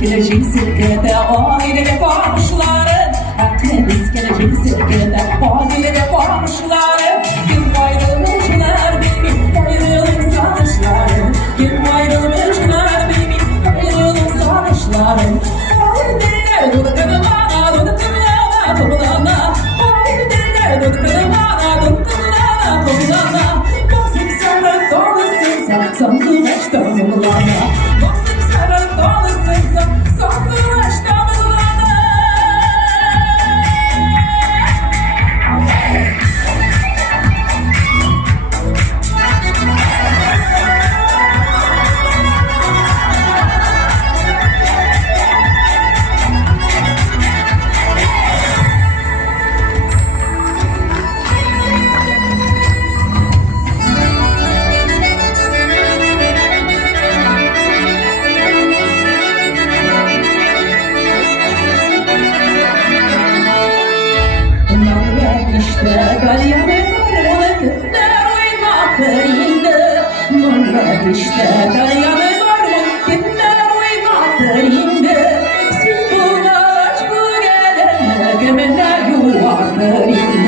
geleceğin sirkede o ileri varmışları. Biz geleceğin sirkede o ileri varmışları. Kim ayrılmışlar benim ayrılığım sarışlarım. Kim ayrılmışlar benim ayrılığım sarışlarım. O ileri dudaklarına dudaklarına toplanma. O ileri dudaklarına dudaklarına toplanma. Basın sarı dolısın sen sandım işte bulana. Basın sarı dolısın sen sandım işte bulana. İşte galyane var, kimler uyumaklarıydı. Bunlar işte galyane var, kimler uyumaklarıydı. Siz buna aşk bu gelene, gömeler yuvarlarıydı.